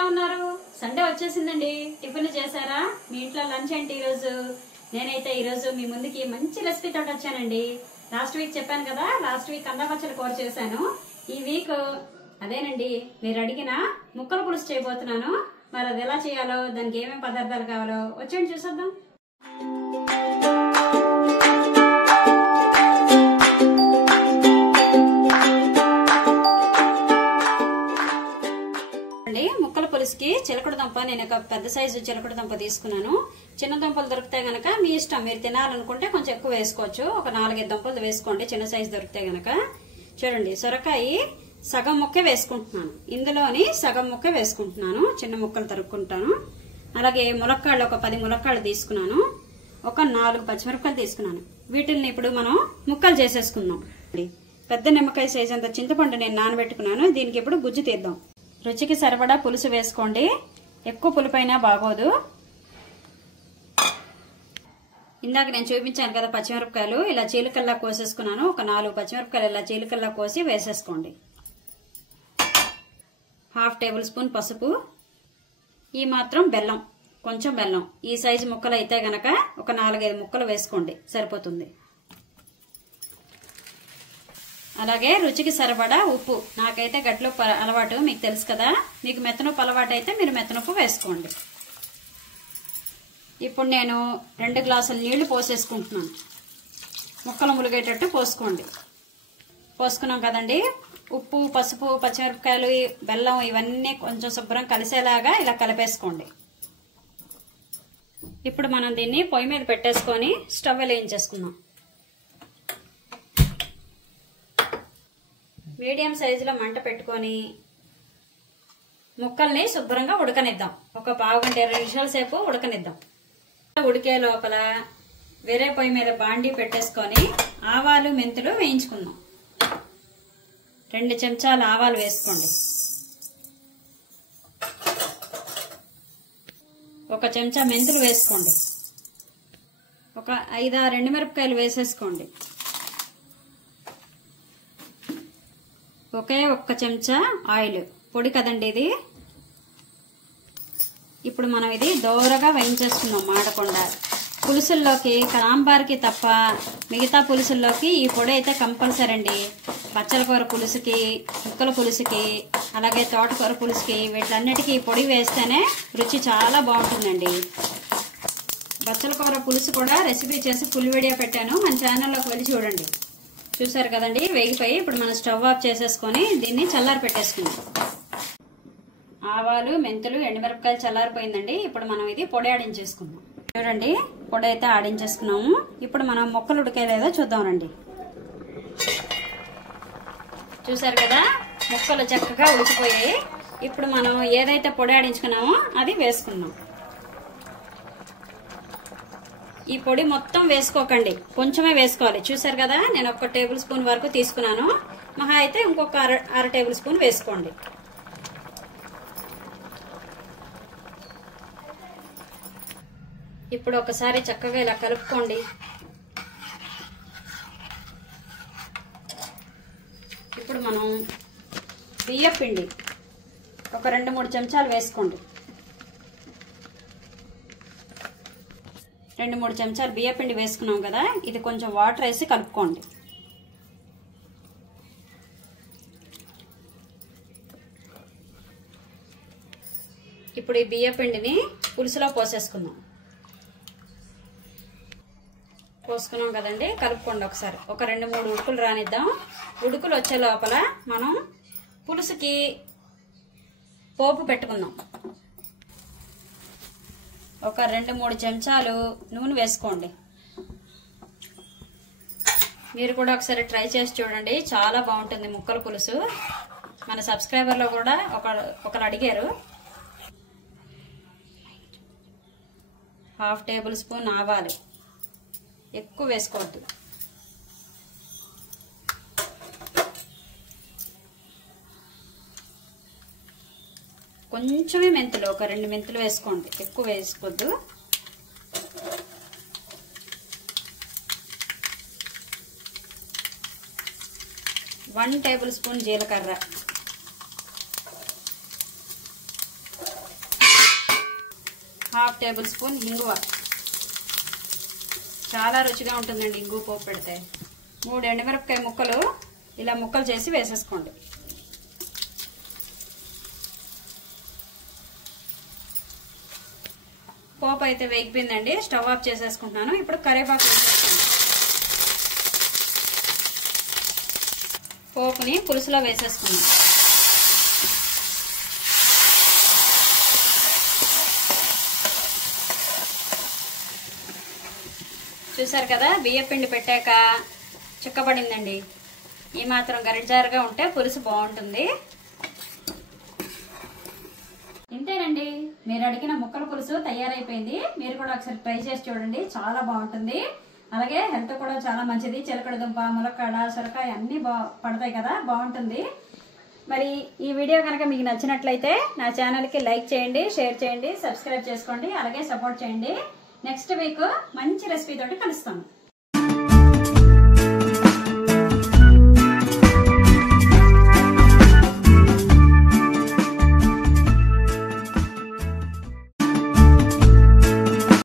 ఎలా ఉన్నారు? సండే వచ్చేసిందండి. టిఫిన్ చేశారా? మీ ఇంట్లో లంచ్ ఏంటి ఈరోజు? నేనైతే ఈరోజు మీ ముందుకి మంచి రెసిపీ తోటి వచ్చానండి. లాస్ట్ వీక్ చెప్పాను కదా, లాస్ట్ వీక్ కంద పచ్చడి కూర చేశాను. ఈ వీక్ అదేనండి, మీరు అడిగిన ముక్కల పులుసు చేయబోతున్నాను. మరి అది ఎలా చేయాలో, దానికి ఏమేమి పదార్థాలు కావాలో వచ్చేయండి చూసేద్దాం. ముక్కల పులుసుకి చిలకడ దుంప, నేను ఒక పెద్ద సైజు చిలకడ దుంప తీసుకున్నాను. చిన్న దుంపలు దొరికితే గనక మీ ఇష్టం, మీరు తినాలనుకుంటే కొంచెం ఎక్కువ వేసుకోవచ్చు. ఒక 4-5 దుంపలు వేసుకోండి చిన్న సైజు దొరికితే గనక. చూడండి, సొరకాయ సగం ముక్క వేసుకుంటున్నాను, ఇందులోని సగం ముక్క వేసుకుంటున్నాను, చిన్న ముక్కలు తరుక్కుంటాను. అలాగే ములక్కాళ్ళు ఒక 10 ములక్కాళ్ళు తీసుకున్నాను. ఒక 4 పచ్చిమిరపకాయలు తీసుకున్నాను. వీటిని ఇప్పుడు మనం ముక్కలు చేసేసుకుందాం. పెద్ద నిమ్మకాయ సైజ్ అంత చింతపండు నేను నానబెట్టుకున్నాను. దీనికి ఇప్పుడు గుజ్జు తీద్దాం. రుచికి సరిపడా పులుసు వేసుకోండి, ఎక్కువ పులుపైనా బాగోదు. ఇందాక నేను చూపించాను కదా పచ్చిమిరపకాయలు, ఇలా చీలికల్లా కోసేసుకున్నాను. ఒక 4 పచ్చిమిరపకాయలు ఇలా చీలికల్లా కోసి వేసేసుకోండి. 1/2 టేబుల్ స్పూన్ పసుపు, ఈ మాత్రం బెల్లం, కొంచెం బెల్లం. ఈ సైజు ముక్కలు అయితే గనక ఒక 4-5 ముక్కలు వేసుకోండి, సరిపోతుంది. అలాగే రుచికి సరిపడా ఉప్పు. నాకైతే గట్టిలో అలవాటు, మీకు తెలుసు కదా. మీకు మెత్తనప్పు అలవాటు అయితే మీరు మెత్తనప్పు వేసుకోండి. ఇప్పుడు నేను 2 గ్లాసుల నీళ్లు పోసేసుకుంటున్నాను. ముక్కలు ములిగేటట్టు పోసుకోండి. పోసుకున్నాం కదండి. ఉప్పు, పసుపు, పచ్చిమిరపకాయలు, బెల్లం ఇవన్నీ కొంచెం శుభ్రం కలిసేలాగా ఇలా కలిపేసుకోండి. ఇప్పుడు మనం దీన్ని పొయ్యి మీద పెట్టేసుకొని స్టవ్ వెలిగించేసుకుందాం. మీడియం సైజులో మంట పెట్టుకొని ముక్కల్ని శుభ్రంగా ఉడకనిద్దాం. ఒక 1/2 గంట 20 నిమిషాల సేపు ఉడకనిద్దాం. ఉడికే లోపల వేరే పొయ్యి మీద బాండీ పెట్టేసుకొని ఆవాలు, మెంతులు వేయించుకుందాం. 2 చెంచాలు ఆవాలు వేసుకోండి. 1 చెంచా మెంతులు వేసుకోండి. ఒక 5-6 ఎండుమిరపకాయలు వేసేసుకోండి. ఒకే 1 చెంచా ఆయిల్, పొడి కదండి ఇది. ఇప్పుడు మనం ఇది దోరగా వేయించేసుకుందాం మాడకుండా. పులుసుల్లోకి, సాంబార్కి తప్ప మిగతా పులుసుల్లోకి ఈ పొడి అయితే కంపల్సరీ అండి. పచ్చల కూర పులుసుకి, ముక్కల పులుసుకి, అలాగే తోటకూర పులుసుకి, వీటన్నిటికీ ఈ పొడి వేస్తేనే రుచి చాలా బాగుంటుందండి. బచ్చల కూర పులుసు కూడా రెసిపీ చేసి ఫుల్ వీడియో పెట్టాను, మన ఛానల్లోకి వెళ్ళి చూడండి. చూసారు కదండి, వేగిపోయి ఇప్పుడు మనం స్టవ్ ఆఫ్ చేసేసుకొని దీన్ని చల్లారి పెట్టేసుకుందాం. ఆవాలు, మెంతులు, ఎండుమిరపకాయలు చల్లారిపోయిందండి. ఇప్పుడు మనం ఇది పొడి ఆడించేసుకుందాం. చూడండి, పొడి అయితే ఆడించేసుకున్నాము. ఇప్పుడు మనం ముక్కలు ఉడికేలేదో చూద్దాం రండి. చూసారు కదా, ముక్కలు చక్కగా ఉడికిపోయాయి. ఇప్పుడు మనం ఏదైతే పొడి ఆడించుకున్నామో అది వేసుకుందాం. ఈ పొడి మొత్తం వేసుకోకండి, కొంచెమే వేసుకోవాలి. చూసారు కదా, నేను 1 టేబుల్ స్పూన్ వరకు తీసుకున్నాను. మహా అయితే ఇంకొక అర టేబుల్ స్పూన్ వేసుకోండి. ఇప్పుడు ఒకసారి చక్కగా ఇలా కలుపుకోండి. ఇప్పుడు మనం బియ్యం పిండి ఒక 2-3 చెంచాలు వేసుకోండి. 2-3 చెంచాలు బియ్య పిండి వేసుకున్నాం కదా, ఇది కొంచెం వాటర్ వేసి కలుపుకోండి. ఇప్పుడు ఈ బియ్య పిండిని పులుసులో పోసేసుకుందాం. పోసుకున్నాం కదండి, కలుపుకోండి ఒకసారి. ఒక 2-3 ఉడుకులు రానిద్దాం. ఉడుకులు వచ్చే లోపల మనం పులుసుకి పోపు పెట్టుకుందాం. ఒక 2-3 చెంచాలు నూనె వేసుకోండి. మీరు కూడా ఒకసారి ట్రై చేసి చూడండి, చాలా బాగుంటుంది ముక్కల పులుసు. మన సబ్స్క్రైబర్లో కూడా ఒకరు అడిగారు. 1/2 టేబుల్ స్పూన్ ఆవాలు, ఎక్కువ వేసుకోవద్దు. కొంచెమే మెంతులు, ఒక 2 మెంతులు వేసుకోండి, ఎక్కువ వేసుకోవద్దు. 1 టేబుల్ స్పూన్ జీలకర్ర, 1/2 టేబుల్ స్పూన్ ఇంగువ, చాలా రుచిగా ఉంటుందండి ఇంగువ పోపు పెడితే. 3 ఎండుమిరపకాయ ముక్కలు ఇలా ముక్కలు చేసి వేసేసుకోండి. పోపు అయితే వేగిపోయిందండి, స్టవ్ ఆఫ్ చేసేసుకుంటున్నాను. ఇప్పుడు కరివేపాకు వేసేసుకోండి. పోపుని పులుసులో వేసేసుకున్నాం. చూసారు కదా, బియ్య పిండి పెట్టాక చిక్కబడిందండి. ఈ మాత్రం గరిటజారుగా ఉంటే పులుసు బాగుంటుంది. ఇంతేనండి, మీరు అడిగిన ముక్కల పులుసు తయారైపోయింది. మీరు కూడా ఒకసారి ట్రై చేసి చూడండి, చాలా బాగుంటుంది. అలాగే హెల్త్ కూడా చాలా మంచిది. చిలకడ దుంప, ములక్కాడ, సొరకాయ అన్నీ పడతాయి కదా, బాగుంటుంది. మరి ఈ వీడియో కనుక మీకు నచ్చినట్లయితే నా ఛానల్కి లైక్ చేయండి, షేర్ చేయండి, సబ్స్క్రైబ్ చేసుకోండి, అలాగే సపోర్ట్ చేయండి. నెక్స్ట్ వీక్ మంచి రెసిపీ తోటి కలుస్తాను.